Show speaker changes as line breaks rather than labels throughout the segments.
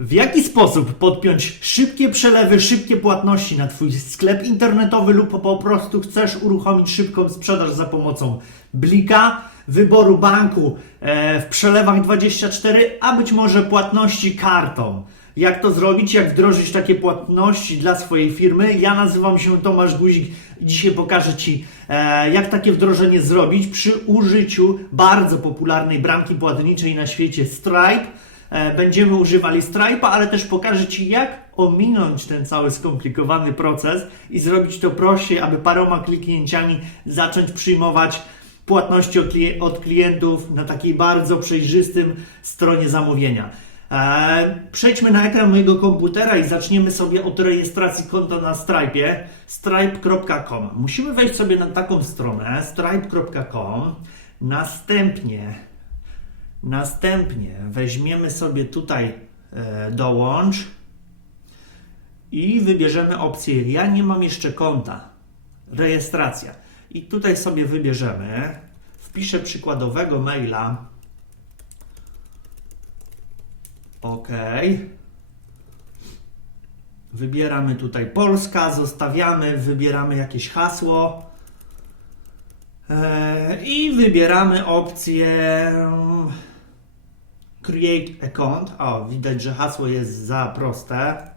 W jaki sposób podpiąć szybkie przelewy, szybkie płatności na Twój sklep internetowy lub po prostu chcesz uruchomić szybką sprzedaż za pomocą Blika, wyboru banku e, w przelewach 24, a być może płatności kartą. Jak to zrobić, jak wdrożyć takie płatności dla swojej firmy? Ja nazywam się Tomasz Guzik i dzisiaj pokażę Ci, e, jak takie wdrożenie zrobić przy użyciu bardzo popularnej bramki płatniczej na świecie Stripe. E, Będziemy używali Stripe'a, ale też pokażę Ci, jak ominąć ten cały skomplikowany proces i zrobić to prościej, aby paroma kliknięciami zacząć przyjmować płatności od klien- od klientów na takiej bardzo przejrzystym stronie zamówienia. E, Przejdźmy na ekran mojego komputera i zaczniemy sobie od rejestracji konta na Stripe, stripe.com. Musimy wejść sobie na taką stronę, stripe.com. Następnie Następnie weźmiemy sobie tutaj e, dołącz i wybierzemy opcję ja nie mam jeszcze konta. Rejestracja. I tutaj sobie wybierzemy. Wpiszę przykładowego maila. OK. Wybieramy tutaj Polska, zostawiamy, wybieramy jakieś hasło. Eee, I wybieramy opcję Create Account. O, widać, że hasło jest za proste,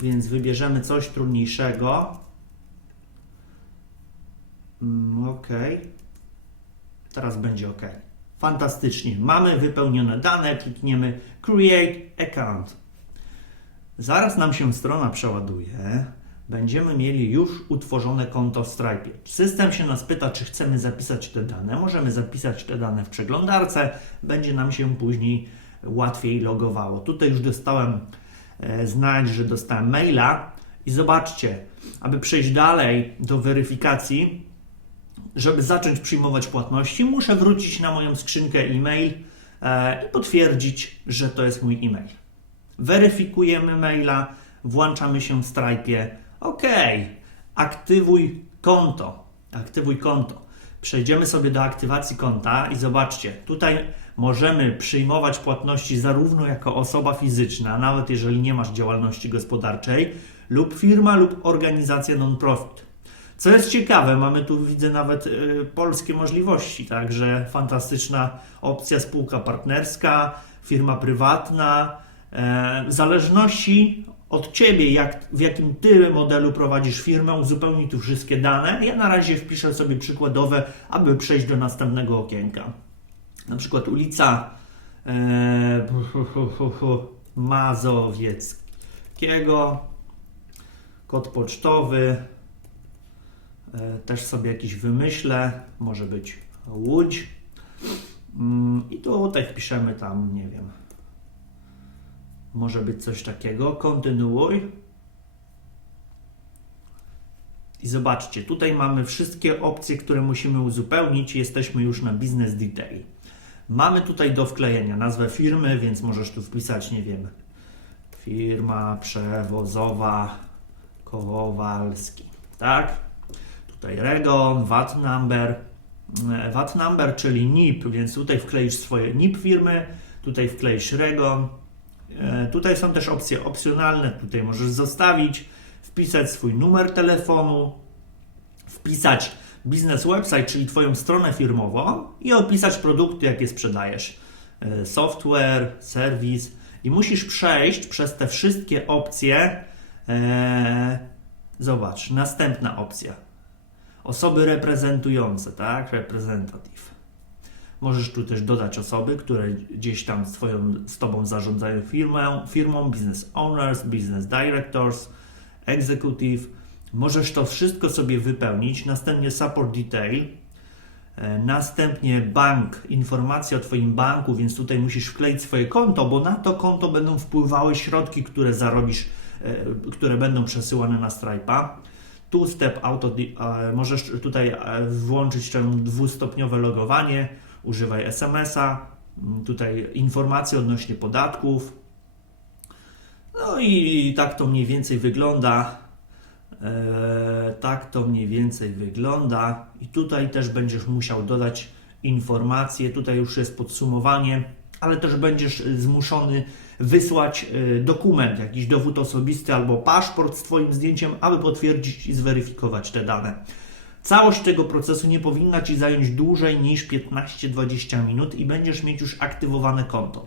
więc wybierzemy coś trudniejszego. Mm, ok. Teraz będzie ok. Fantastycznie. Mamy wypełnione dane, klikniemy Create Account. Zaraz nam się strona przeładuje. Będziemy mieli już utworzone konto w Stripe. System się nas pyta, czy chcemy zapisać te dane. Możemy zapisać te dane w przeglądarce. Będzie nam się później łatwiej logowało. Tutaj już dostałem e, znać, że dostałem maila i zobaczcie, aby przejść dalej do weryfikacji, żeby zacząć przyjmować płatności, muszę wrócić na moją skrzynkę e-mail e, i potwierdzić, że to jest mój e-mail. Weryfikujemy maila, włączamy się w Stripe. OK, aktywuj konto. Aktywuj konto. Przejdziemy sobie do aktywacji konta i zobaczcie, tutaj możemy przyjmować płatności zarówno jako osoba fizyczna, nawet jeżeli nie masz działalności gospodarczej, lub firma lub organizacja non-profit. Co jest ciekawe, mamy tu widzę nawet y, polskie możliwości, także fantastyczna opcja spółka partnerska, firma prywatna, w zależności od Ciebie, jak, w jakim Ty modelu prowadzisz firmę, uzupełnij tu wszystkie dane. Ja na razie wpiszę sobie przykładowe, aby przejść do następnego okienka. Na przykład ulica e, Mazowieckiego, kod pocztowy, e, też sobie jakiś wymyślę, może być Łódź. Mm, I tutaj wpiszemy tam, nie wiem, może być coś takiego. Kontynuuj. I zobaczcie, tutaj mamy wszystkie opcje, które musimy uzupełnić. Jesteśmy już na Business Detail. Mamy tutaj do wklejenia nazwę firmy, więc możesz tu wpisać, nie wiem, firma przewozowa Kowalski, tak? Tutaj REGON, VAT number, VAT number, czyli NIP, więc tutaj wkleisz swoje NIP firmy, tutaj wkleisz REGON, Tutaj są też opcje opcjonalne. Tutaj możesz zostawić, wpisać swój numer telefonu, wpisać biznes website, czyli Twoją stronę firmową i opisać produkty, jakie sprzedajesz. E, Software, serwis i musisz przejść przez te wszystkie opcje. E, Zobacz, następna opcja. Osoby reprezentujące, tak? Representative. Możesz tu też dodać osoby, które gdzieś tam swoją, z Tobą zarządzają firmą, firmą, business owners, business directors, executive. Możesz to wszystko sobie wypełnić. Następnie support detail. E, Następnie bank, informacja o Twoim banku, więc tutaj musisz wkleić swoje konto, bo na to konto będą wpływały środki, które zarobisz, e, które będą przesyłane na Stripe'a. Tu step auto, e, możesz tutaj włączyć to dwustopniowe logowanie, używaj SMS-a, m, tutaj informacje odnośnie podatków. No i tak to mniej więcej wygląda. E, tak to mniej więcej wygląda. I tutaj też będziesz musiał dodać informacje. Tutaj już jest podsumowanie, ale też będziesz zmuszony wysłać y, dokument, jakiś dowód osobisty albo paszport z Twoim zdjęciem, aby potwierdzić i zweryfikować te dane. Całość tego procesu nie powinna Ci zająć dłużej niż 15-20 minut i będziesz mieć już aktywowane konto.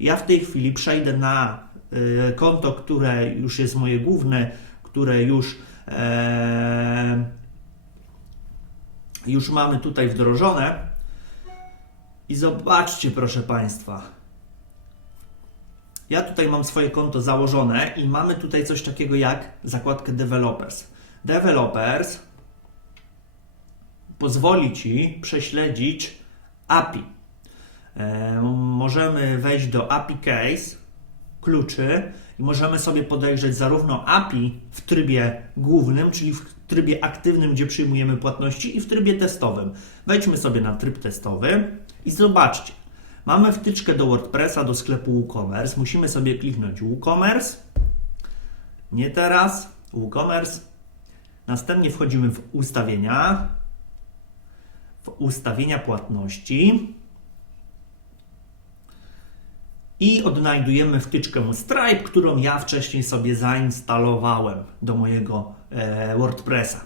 Ja w tej chwili przejdę na y, konto, które już jest moje główne, które już, e, już mamy tutaj wdrożone. I zobaczcie, proszę Państwa. Ja tutaj mam swoje konto założone i mamy tutaj coś takiego jak zakładkę Developers. Developers pozwoli Ci prześledzić API. E, możemy wejść do API Case, kluczy i możemy sobie podejrzeć zarówno API w trybie głównym, czyli w trybie aktywnym, gdzie przyjmujemy płatności i w trybie testowym. Wejdźmy sobie na tryb testowy i zobaczcie. Mamy wtyczkę do WordPressa, do sklepu WooCommerce. Musimy sobie kliknąć WooCommerce. Nie teraz. WooCommerce. Następnie wchodzimy w ustawienia. Ustawienia płatności. I odnajdujemy wtyczkę Stripe, którą ja wcześniej sobie zainstalowałem do mojego e, WordPressa.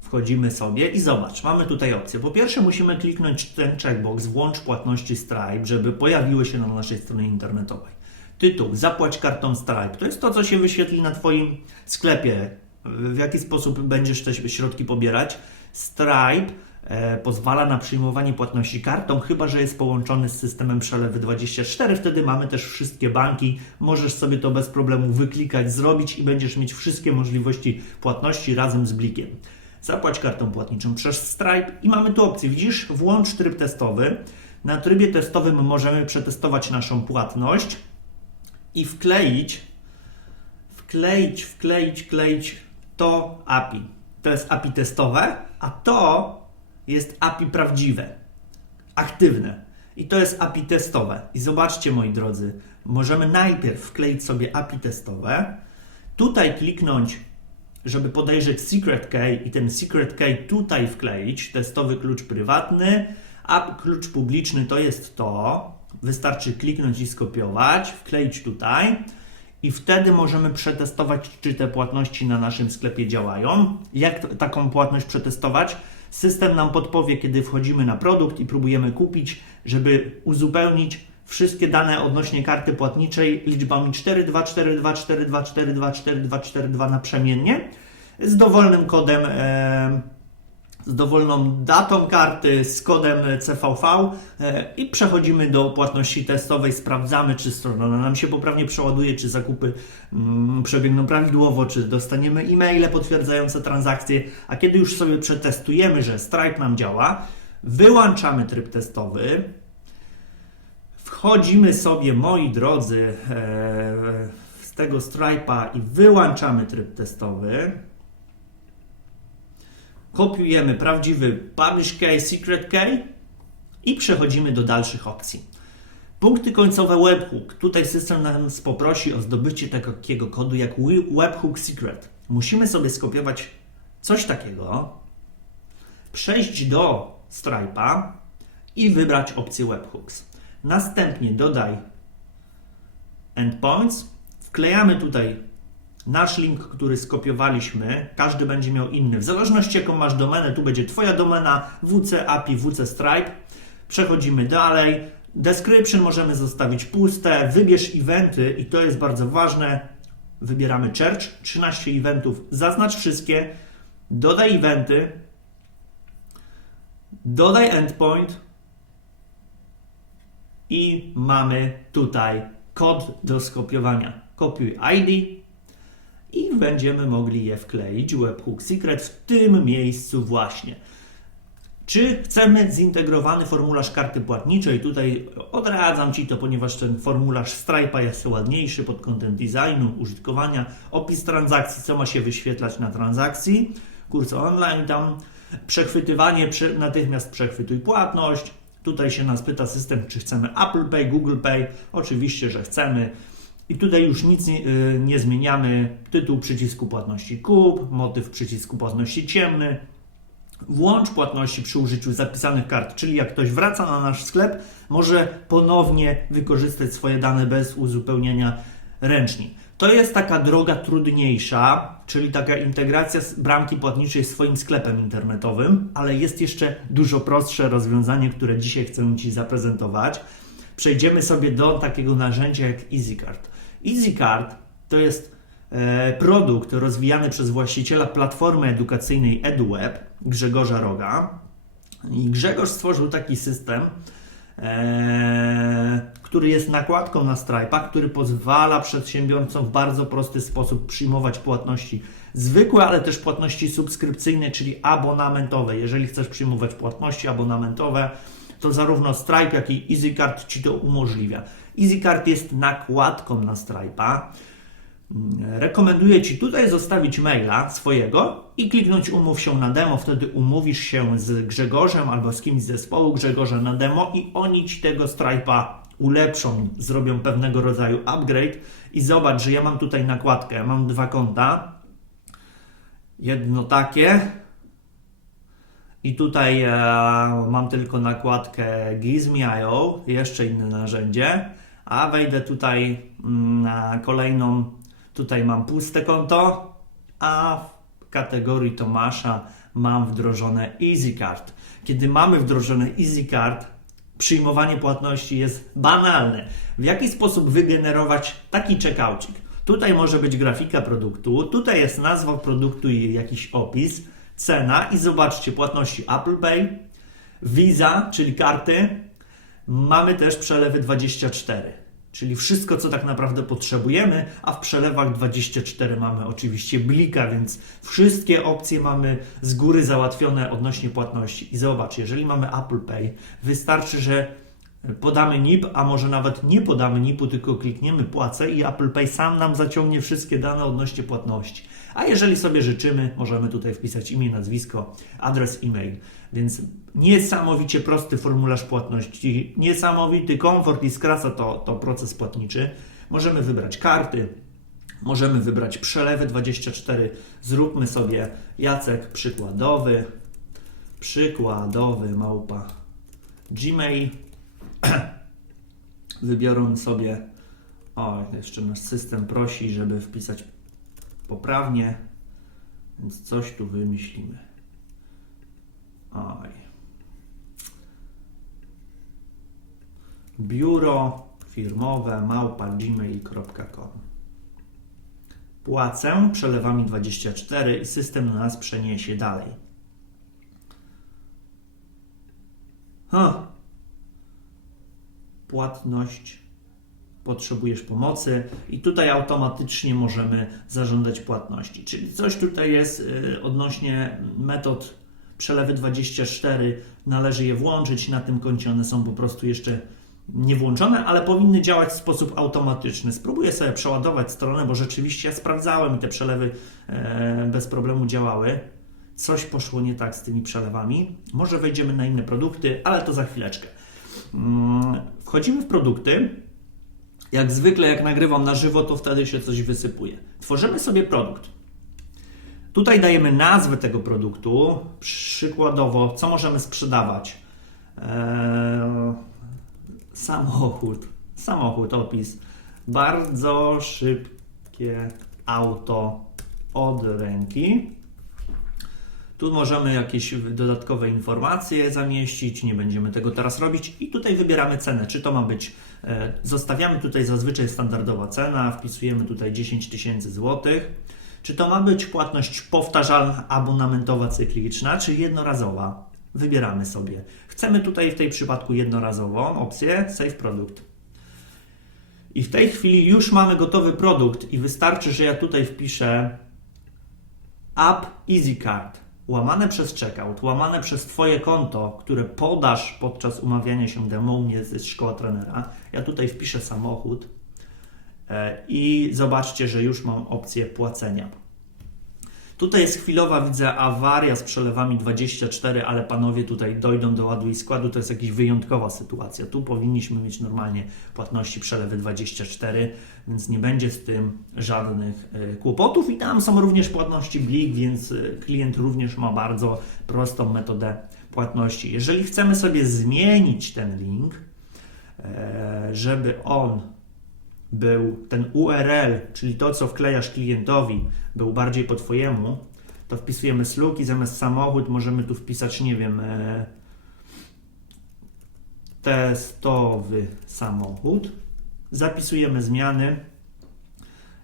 Wchodzimy sobie i zobacz, mamy tutaj opcję. Po pierwsze musimy kliknąć ten checkbox włącz płatności Stripe, żeby pojawiły się na naszej stronie internetowej. Tytuł zapłać kartą Stripe. To jest to, co się wyświetli na Twoim sklepie. W jaki sposób będziesz te środki pobierać. Stripe e, pozwala na przyjmowanie płatności kartą, chyba że jest połączony z systemem przelewy 24. Wtedy mamy też wszystkie banki. Możesz sobie to bez problemu wyklikać, zrobić i będziesz mieć wszystkie możliwości płatności razem z blikiem. Zapłać kartą płatniczą przez Stripe i mamy tu opcję, widzisz, włącz tryb testowy. Na trybie testowym możemy przetestować naszą płatność i wkleić, wkleić, wkleić, wkleić to API. To jest API testowe, a to jest API prawdziwe, aktywne. I to jest API testowe. I zobaczcie, moi drodzy, możemy najpierw wkleić sobie API testowe, tutaj kliknąć żeby podejrzeć secret key i ten secret key tutaj wkleić, testowy klucz prywatny, a klucz publiczny to jest to. Wystarczy kliknąć i skopiować, wkleić tutaj i wtedy możemy przetestować, czy te płatności na naszym sklepie działają. Jak taką płatność przetestować? System nam podpowie, kiedy wchodzimy na produkt i próbujemy kupić, żeby uzupełnić wszystkie dane odnośnie karty płatniczej liczbami 424242424242 naprzemiennie z dowolnym kodem, e, z dowolną datą karty, z kodem CVV e, i przechodzimy do płatności testowej, sprawdzamy, czy strona nam się poprawnie przeładuje, czy zakupy mm, przebiegną prawidłowo, czy dostaniemy e-maile potwierdzające transakcje, a kiedy już sobie przetestujemy, że Stripe nam działa, wyłączamy tryb testowy, Wchodzimy sobie, moi drodzy, e, z tego Stripe'a i wyłączamy tryb testowy. Kopiujemy prawdziwy publish key, secret key i przechodzimy do dalszych opcji. Punkty końcowe webhook. Tutaj system nas poprosi o zdobycie takiego kodu jak webhook secret. Musimy sobie skopiować coś takiego, przejść do Stripe'a i wybrać opcję webhooks. Następnie dodaj endpoints. Wklejamy tutaj nasz link, który skopiowaliśmy. Każdy będzie miał inny. W zależności jaką masz domenę, tu będzie Twoja domena WC API, WC Stripe. Przechodzimy dalej. Description możemy zostawić puste. Wybierz eventy i to jest bardzo ważne. Wybieramy church, 13 eventów. Zaznacz wszystkie. Dodaj eventy. Dodaj endpoint i mamy tutaj kod do skopiowania. Kopiuj ID i będziemy mogli je wkleić webhook secret w tym miejscu właśnie. Czy chcemy zintegrowany formularz karty płatniczej? Tutaj odradzam Ci to, ponieważ ten formularz Stripe'a jest ładniejszy pod kątem designu, użytkowania, opis transakcji, co ma się wyświetlać na transakcji, kurs online tam, przechwytywanie, natychmiast przechwytuj płatność, Tutaj się nas pyta system, czy chcemy Apple Pay, Google Pay. Oczywiście, że chcemy. I tutaj już nic nie, y, nie zmieniamy. Tytuł przycisku płatności kup, motyw przycisku płatności ciemny. Włącz płatności przy użyciu zapisanych kart, czyli jak ktoś wraca na nasz sklep, może ponownie wykorzystać swoje dane bez uzupełniania ręcznie. To jest taka droga trudniejsza, czyli taka integracja z bramki płatniczej z swoim sklepem internetowym, ale jest jeszcze dużo prostsze rozwiązanie, które dzisiaj chcę Ci zaprezentować. Przejdziemy sobie do takiego narzędzia jak EasyCard. EasyCard to jest e, produkt rozwijany przez właściciela platformy edukacyjnej EduWeb, Grzegorza Roga. I Grzegorz stworzył taki system, e, który jest nakładką na Stripe'a, który pozwala przedsiębiorcom w bardzo prosty sposób przyjmować płatności zwykłe, ale też płatności subskrypcyjne, czyli abonamentowe. Jeżeli chcesz przyjmować płatności abonamentowe, to zarówno Stripe, jak i EasyCard Ci to umożliwia. EasyCard jest nakładką na Stripe'a. Rekomenduję Ci tutaj zostawić maila swojego i kliknąć umów się na demo. Wtedy umówisz się z Grzegorzem albo z kimś z zespołu Grzegorza na demo i oni Ci tego Stripe'a ulepszą, zrobią pewnego rodzaju upgrade i zobacz, że ja mam tutaj nakładkę, mam dwa konta. Jedno takie i tutaj e, mam tylko nakładkę Gizme.io, jeszcze inne narzędzie, a wejdę tutaj mm, na kolejną, tutaj mam puste konto, a w kategorii Tomasza mam wdrożone EasyCard. Kiedy mamy wdrożone EasyCard, przyjmowanie płatności jest banalne. W jaki sposób wygenerować taki checkoucik? Tutaj może być grafika produktu, tutaj jest nazwa produktu i jakiś opis, cena i zobaczcie płatności Apple Pay, Visa, czyli karty. Mamy też przelewy 24, czyli wszystko, co tak naprawdę potrzebujemy, a w przelewach 24 mamy oczywiście blika, więc wszystkie opcje mamy z góry załatwione odnośnie płatności. I zobacz, jeżeli mamy Apple Pay, wystarczy, że podamy NIP, a może nawet nie podamy NIP-u, tylko klikniemy płacę i Apple Pay sam nam zaciągnie wszystkie dane odnośnie płatności. A jeżeli sobie życzymy, możemy tutaj wpisać imię, nazwisko, adres e-mail. Więc niesamowicie prosty formularz płatności, niesamowity komfort i skraca to, to proces płatniczy. Możemy wybrać karty, możemy wybrać przelewy 24. Zróbmy sobie Jacek przykładowy, przykładowy małpa Gmail. Wybiorę sobie, o jeszcze nasz system prosi, żeby wpisać poprawnie, więc coś tu wymyślimy. Oj. Biuro firmowe małpa gmail.com Płacę przelewami 24 i system nas przeniesie dalej. Huh. Płatność potrzebujesz pomocy i tutaj automatycznie możemy zażądać płatności. Czyli coś tutaj jest y, odnośnie metod przelewy 24, należy je włączyć, na tym koncie one są po prostu jeszcze nie włączone, ale powinny działać w sposób automatyczny. Spróbuję sobie przeładować stronę, bo rzeczywiście ja sprawdzałem i te przelewy e, bez problemu działały. Coś poszło nie tak z tymi przelewami. Może wejdziemy na inne produkty, ale to za chwileczkę. Mm, Wchodzimy w produkty. Jak zwykle, jak nagrywam na żywo, to wtedy się coś wysypuje. Tworzymy sobie produkt. Tutaj dajemy nazwę tego produktu. Przykładowo, co możemy sprzedawać? Eee, samochód. Samochód, opis. Bardzo szybkie auto od ręki. Tu możemy jakieś dodatkowe informacje zamieścić, nie będziemy tego teraz robić i tutaj wybieramy cenę. Czy to ma być, e, zostawiamy tutaj zazwyczaj standardowa cena, wpisujemy tutaj 10 tysięcy złotych. Czy to ma być płatność powtarzalna, abonamentowa, cykliczna, czy jednorazowa? Wybieramy sobie. Chcemy tutaj w tej przypadku jednorazową opcję Save Product. I w tej chwili już mamy gotowy produkt i wystarczy, że ja tutaj wpiszę App EasyCard łamane przez checkout, łamane przez Twoje konto, które podasz podczas umawiania się demo, mnie jest szkoła trenera. Ja tutaj wpiszę samochód e, i zobaczcie, że już mam opcję płacenia. Tutaj jest chwilowa, widzę, awaria z przelewami 24, ale panowie tutaj dojdą do ładu i składu. To jest jakaś wyjątkowa sytuacja. Tu powinniśmy mieć normalnie płatności przelewy 24, więc nie będzie z tym żadnych e, kłopotów. I tam są również płatności Blik, więc e, klient również ma bardzo prostą metodę płatności. Jeżeli chcemy sobie zmienić ten link, e, żeby on był ten URL, czyli to, co wklejasz klientowi, był bardziej po Twojemu, to wpisujemy slug zamiast samochód możemy tu wpisać, nie wiem, e, testowy samochód. Zapisujemy zmiany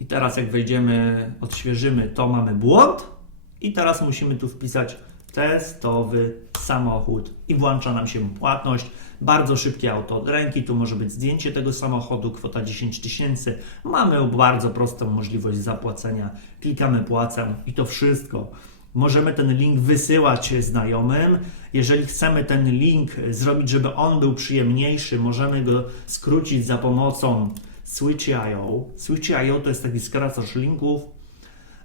i teraz jak wejdziemy, odświeżymy, to mamy błąd i teraz musimy tu wpisać testowy samochód i włącza nam się płatność. Bardzo szybkie auto od ręki, tu może być zdjęcie tego samochodu, kwota 10 tysięcy. Mamy bardzo prostą możliwość zapłacenia. Klikamy płacę i to wszystko. Możemy ten link wysyłać znajomym. Jeżeli chcemy ten link zrobić, żeby on był przyjemniejszy, możemy go skrócić za pomocą Switch.io. Switch.io to jest taki skracacz linków.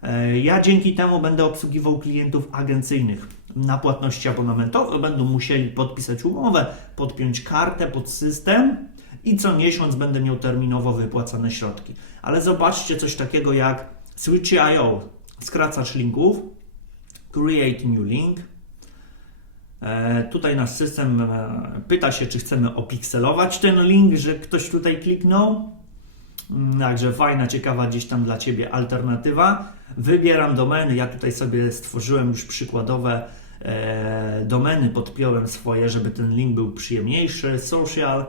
E, Ja dzięki temu będę obsługiwał klientów agencyjnych na płatności abonamentowe. Będą musieli podpisać umowę, podpiąć kartę pod system i co miesiąc będę miał terminowo wypłacane środki. Ale zobaczcie coś takiego jak Switch.io, skracacz linków, Create New Link. E, Tutaj nasz system e, pyta się, czy chcemy opikselować ten link, że ktoś tutaj kliknął. Mm, Także fajna, ciekawa gdzieś tam dla Ciebie alternatywa. Wybieram domeny. Ja tutaj sobie stworzyłem już przykładowe e, domeny, podpiąłem swoje, żeby ten link był przyjemniejszy. Social,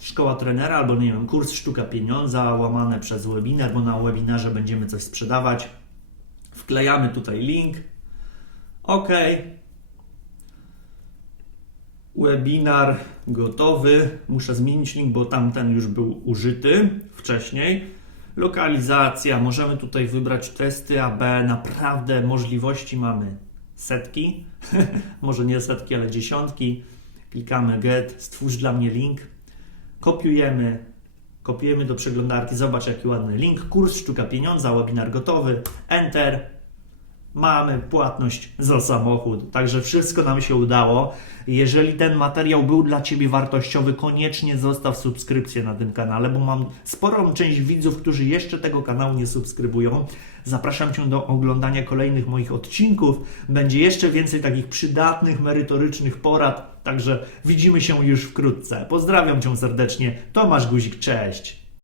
szkoła trenera albo nie wiem, kurs sztuka pieniądza łamane przez webinar, bo na webinarze będziemy coś sprzedawać. Wklejamy tutaj link. OK. Webinar gotowy. Muszę zmienić link, bo tamten już był użyty wcześniej. Lokalizacja. Możemy tutaj wybrać testy AB. Naprawdę możliwości mamy setki. Może nie setki, ale dziesiątki. Klikamy get. Stwórz dla mnie link. Kopiujemy. Kopiujemy do przeglądarki. Zobacz jaki ładny link. Kurs sztuka pieniądza. Webinar gotowy. Enter mamy płatność za samochód. Także wszystko nam się udało. Jeżeli ten materiał był dla Ciebie wartościowy, koniecznie zostaw subskrypcję na tym kanale, bo mam sporą część widzów, którzy jeszcze tego kanału nie subskrybują. Zapraszam Cię do oglądania kolejnych moich odcinków. Będzie jeszcze więcej takich przydatnych, merytorycznych porad. Także widzimy się już wkrótce. Pozdrawiam Cię serdecznie. Tomasz Guzik, cześć.